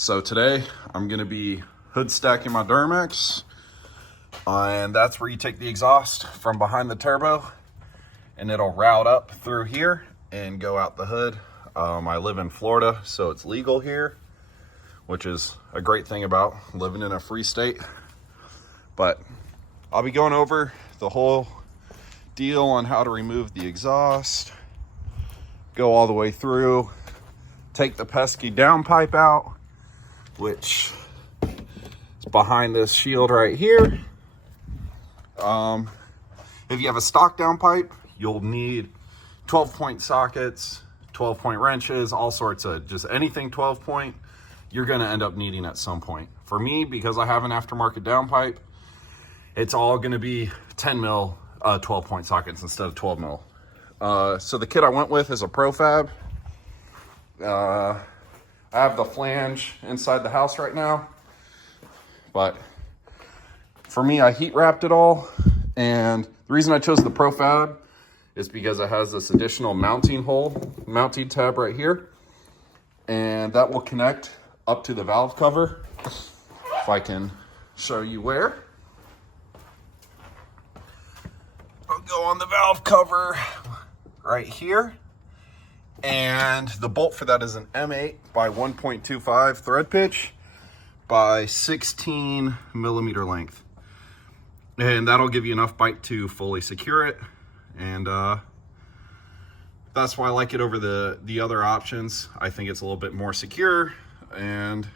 So today I'm going to be hood stacking my Duramax, and that's where you take the exhaust from behind the turbo and it'll route up through here and go out the hood. I live in Florida, so it's legal here, which is a great thing about living in a free state. But I'll be going over the whole deal on how to remove the exhaust, go all the way through, take the pesky downpipe out, which is behind this shield right here. If you have a stock downpipe, you'll need 12-point sockets, 12-point wrenches, all sorts of just anything 12-point, you're going to end up needing at some point. For me, because I have an aftermarket downpipe, it's all going to be 10 mil 12-point sockets instead of 12 mil. So the kit I went with is a profab. I have the flange inside the house right now, but for me, I heat wrapped it all. And the reason I chose the profab is because it has this additional mounting tab right here, and that will connect up to the valve cover. If I can show you where. I'll go on the valve cover right here. And the bolt for that is an M8 by 1.25 thread pitch by 16 millimeter length. And that'll give you enough bite to fully secure it. And that's why I like it over the other options. I think it's a little bit more secure, and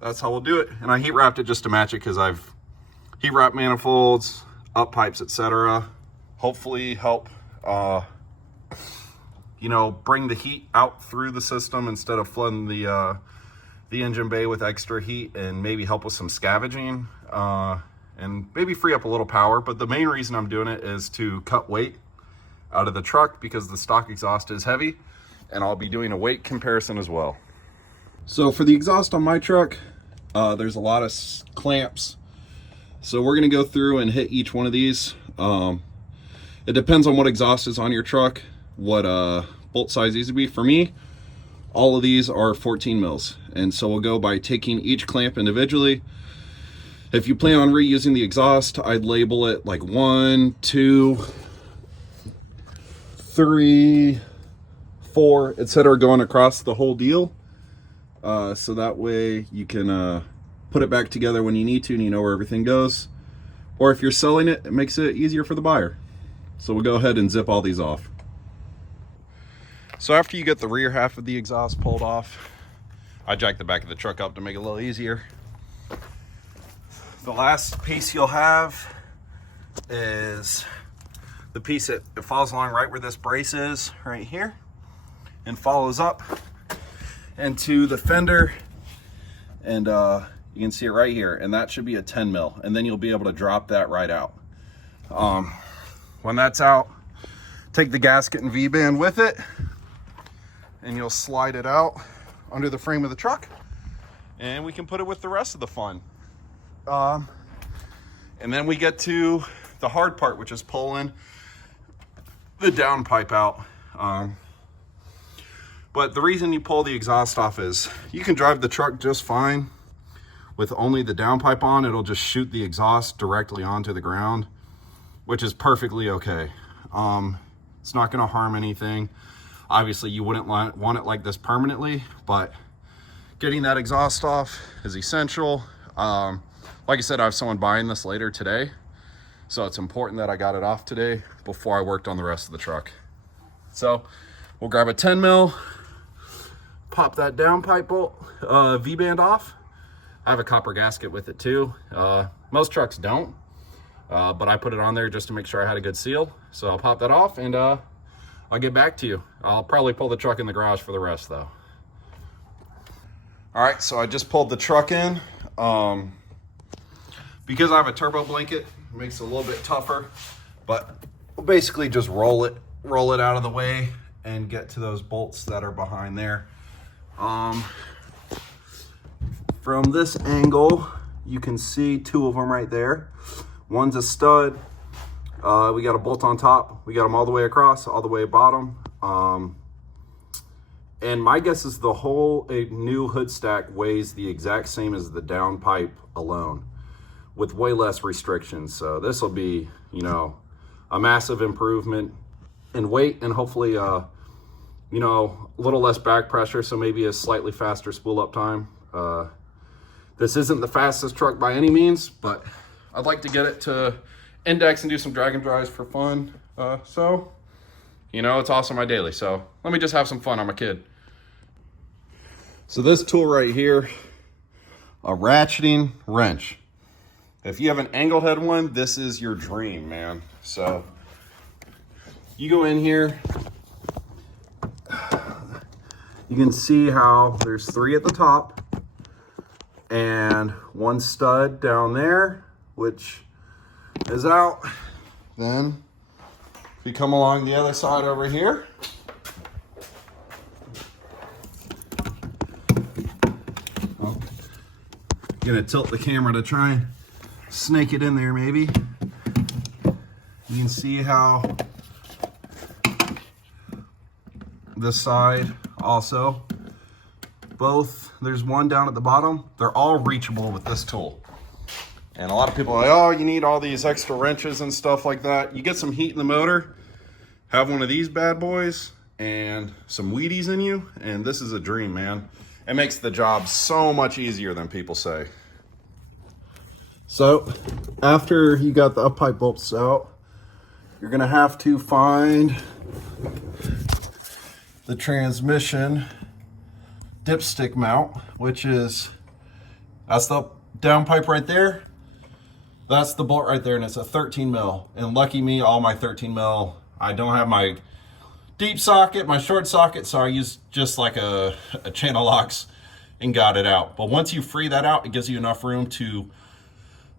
that's how we'll do it. And I heat wrapped it just to match it because I've heat wrapped manifolds, up pipes, etc. Hopefully help bring the heat out through the system instead of flooding the engine bay with extra heat, and maybe help with some scavenging and maybe free up a little power. But the main reason I'm doing it is to cut weight out of the truck because the stock exhaust is heavy, and I'll be doing a weight comparison as well. So for the exhaust on my truck, there's a lot of clamps. So we're going to go through and hit each one of these. It depends on what exhaust is on your truck, what bolt size needs to be. For me, all of these are 14 mils, and so we'll go by taking each clamp individually. If you plan on reusing the exhaust, I'd label it like 1, 2, 3, 4, etc., going across the whole deal, so that way you can put it back together when you need to and you know where everything goes. Or if you're selling it, it makes it easier for the buyer. So we'll go ahead and zip all these off. So after you get the rear half of the exhaust pulled off, I jack the back of the truck up to make it a little easier. The last piece you'll have is the piece that it follows along right where this brace is, right here, and follows up into the fender, and you can see it right here, and that should be a 10 mil, and then you'll be able to drop that right out. When that's out, take the gasket and V-band with it, and you'll slide it out under the frame of the truck, and we can put it with the rest of the fun. And then we get to the hard part, which is pulling the downpipe out. But the reason you pull the exhaust off is you can drive the truck just fine with only the downpipe on. It'll just shoot the exhaust directly onto the ground, which is perfectly okay. It's not going to harm anything. Obviously, you wouldn't want it like this permanently, but getting that exhaust off is essential. Like I said, I have someone buying this later today, so it's important that I got it off today before I worked on the rest of the truck. So we'll grab a 10 mil, pop that downpipe bolt, V-band off. I have a copper gasket with it too. Most trucks don't, but I put it on there just to make sure I had a good seal. So I'll pop that off, and I'll get back to you. I'll probably pull the truck in the garage for the rest though. All right, so I just pulled the truck in. Because I have a turbo blanket, it makes it a little bit tougher, but we'll basically just roll it out of the way and get to those bolts that are behind there. From this angle, you can see two of them right there. One's a stud. We got a bolt on top. We got them all the way across, all the way bottom. And my guess is the whole new hood stack weighs the exact same as the downpipe alone, with way less restrictions. So this will be, you know, a massive improvement in weight, and hopefully, you know, a little less back pressure, so maybe a slightly faster spool up time. This isn't the fastest truck by any means, but I'd like to get it to index and do some drag and drives for fun. So, you know, it's also my daily, so let me just have some fun. I'm a kid. So this tool right here, a ratcheting wrench. If you have an angled head one, this is your dream, man. So you go in here, you can see how there's 3 at the top and 1 stud down there, which is out. Then if you come along the other side over here, I'm gonna tilt the camera to try and snake it in there maybe. You can see how this side also, both, there's 1 down at the bottom. They're all reachable with this tool. And a lot of people are like, oh, you need all these extra wrenches and stuff like that. You get some heat in the motor, have one of these bad boys and some Wheaties in you, and this is a dream, man. It makes the job so much easier than people say. So after you got the up pipe bolts out, you're gonna have to find the transmission dipstick mount, which is, that's the downpipe right there. That's the bolt right there, and it's a 13 mil. And lucky me, all my 13 mil, I don't have my deep socket, my short socket, so I used just like a channel locks and got it out. But once you free that out, it gives you enough room to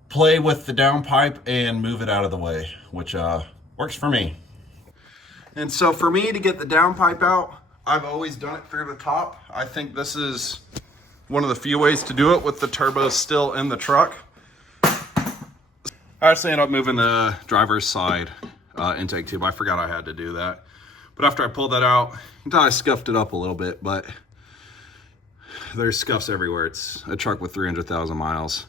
play with the downpipe and move it out of the way, which works for me. And so for me to get the downpipe out, I've always done it through the top. I think this is one of the few ways to do it with the turbo still in the truck. I actually ended up moving the driver's side intake tube. I forgot I had to do that. But after I pulled that out, you can tell I scuffed it up a little bit, but there's scuffs everywhere. It's a truck with 300,000 miles.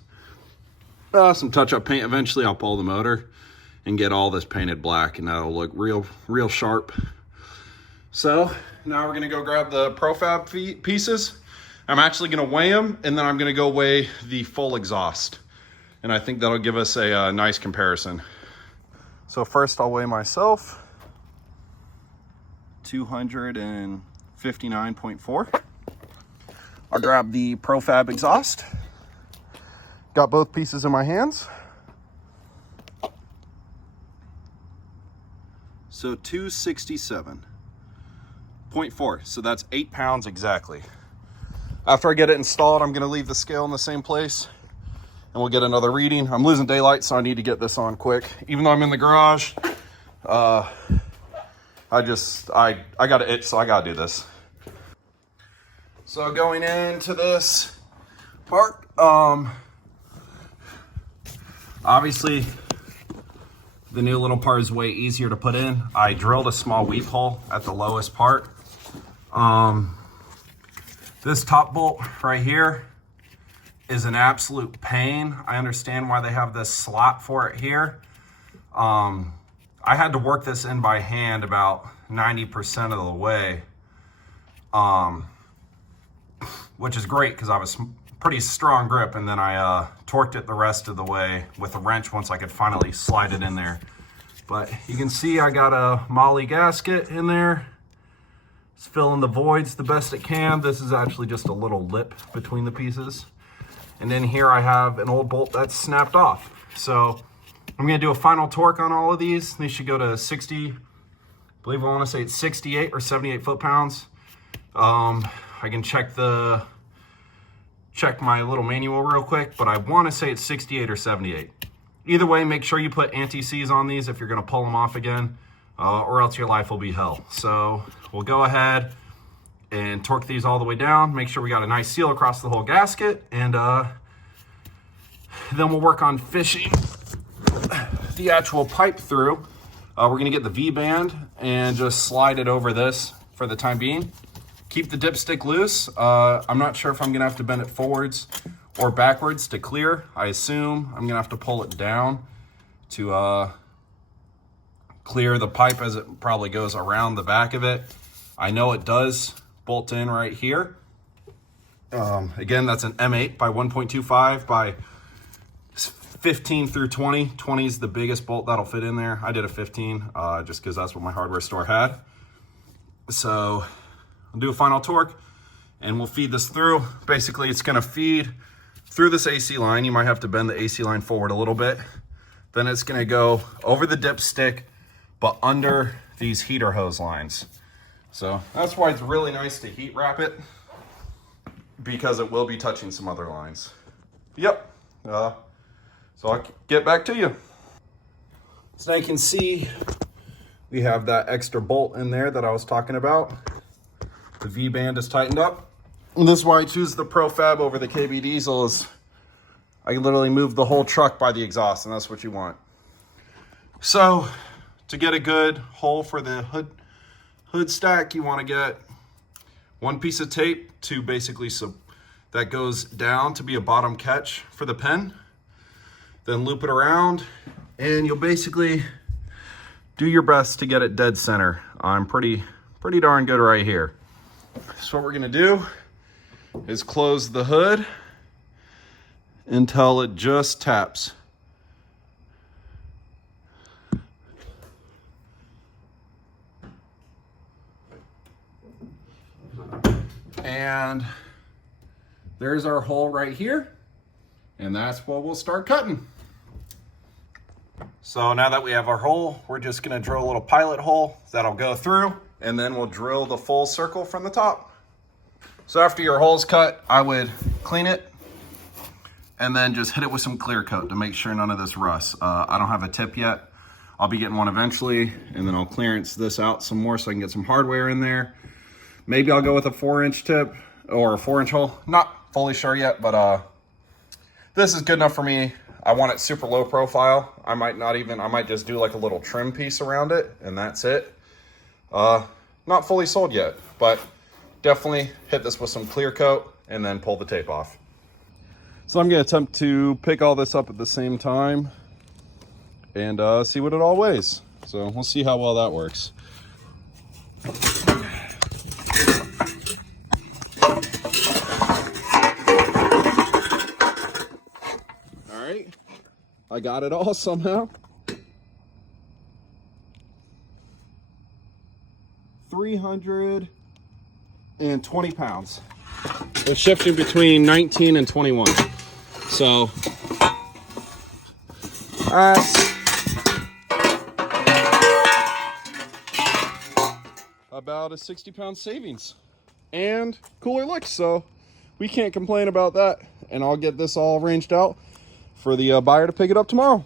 Some touch-up paint. Eventually I'll pull the motor and get all this painted black, and that'll look real sharp. So now we're gonna go grab the profab pieces. I'm actually gonna weigh them, and then I'm gonna go weigh the full exhaust. And I think that'll give us a nice comparison. So first I'll weigh myself. 259.4. I'll grab the profab exhaust. Got both pieces in my hands. So 267.4. So that's 8 pounds exactly. After I get it installed, I'm gonna leave the scale in the same place and we'll get another reading. I'm losing daylight, so I need to get this on quick. Even though I'm in the garage, I got an itch, so I gotta do this. So going into this part, obviously the new little part is way easier to put in. I drilled a small weep hole at the lowest part. This top bolt right here is an absolute pain. I understand why they have this slot for it here. I had to work this in by hand about 90% of the way, which is great because I was pretty strong grip, and then I torqued it the rest of the way with a wrench once I could finally slide it in there. But you can see I got a Molly gasket in there. It's filling the voids the best it can. This is actually just a little lip between the pieces. And then here I have an old bolt that's snapped off. So I'm gonna do a final torque on all of these. They should go to 60, I believe I wanna say it's 68 or 78 foot-pounds. I can check my little manual real quick, but I wanna say it's 68 or 78. Either way, make sure you put anti-seize on these if you're gonna pull them off again, or else your life will be hell. So we'll go ahead and torque these all the way down, make sure we got a nice seal across the whole gasket, and then we'll work on fishing the actual pipe through. We're gonna get the V-band and just slide it over this for the time being. Keep the dipstick loose. I'm not sure if I'm gonna have to bend it forwards or backwards to clear. I assume I'm gonna have to pull it down to clear the pipe, as it probably goes around the back of it. I know it does bolt in right here. Again, that's an M8 by 1.25 by 15 through 20. 20 is the biggest bolt that'll fit in there. I did a 15 just because that's what my hardware store had. So I'll do a final torque and we'll feed this through. Basically, it's gonna feed through this AC line. You might have to bend the AC line forward a little bit. Then it's gonna go over the dipstick, but under these heater hose lines. So that's why it's really nice to heat wrap it, because it will be touching some other lines. Yep, so I'll get back to you. So now you can see we have that extra bolt in there that I was talking about. The V-band is tightened up. And this is why I choose the profab over the KB diesel, is I literally move the whole truck by the exhaust, and that's what you want. So to get a good hole for the hood stack, you want to get one piece of tape to basically that goes down to be a bottom catch for the pen. Then loop it around and you'll basically do your best to get it dead center. I'm pretty darn good right here. So what we're gonna do is close the hood until it just taps. And there's our hole right here. And that's what we'll start cutting. So now that we have our hole, we're just gonna drill a little pilot hole that'll go through, and then we'll drill the full circle from the top. So after your hole's cut, I would clean it and then just hit it with some clear coat to make sure none of this rusts. I don't have a tip yet. I'll be getting one eventually, and then I'll clearance this out some more so I can get some hardware in there. Maybe I'll go with a 4-inch tip or a 4-inch hole. Not fully sure yet, but this is good enough for me. I want it super low profile. I might just do like a little trim piece around it, and that's it. Not fully sold yet, but definitely hit this with some clear coat and then pull the tape off. So I'm gonna attempt to pick all this up at the same time and see what it all weighs. So we'll see how well that works. All right, I got it all somehow. 320 pounds. It's shifting between 19 and 21. So about a 60-pound savings and cooler looks. So we can't complain about that. And I'll get this all arranged out for the buyer to pick it up tomorrow.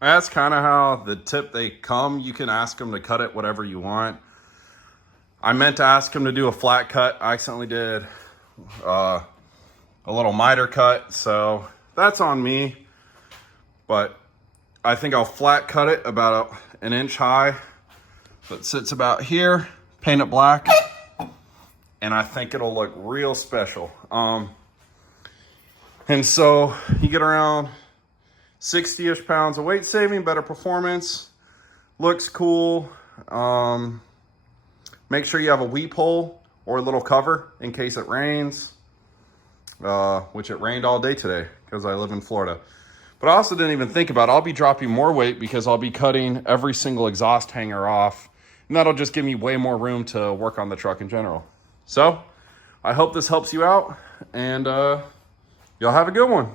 That's kind of how the tip they come. You can ask them to cut it whatever you want. I meant to ask him to do a flat cut. I accidentally did a little miter cut, so that's on me. But I think I'll flat cut it about an inch high. So it sits about here, paint it black, and I think it'll look real special. And so you get around 60-ish pounds of weight saving, better performance, looks cool. Make sure you have a weep hole or a little cover in case it rains, which it rained all day today because I live in Florida. But I also didn't even think about it. I'll be dropping more weight because I'll be cutting every single exhaust hanger off, and that'll just give me way more room to work on the truck in general. So I hope this helps you out, and y'all have a good one.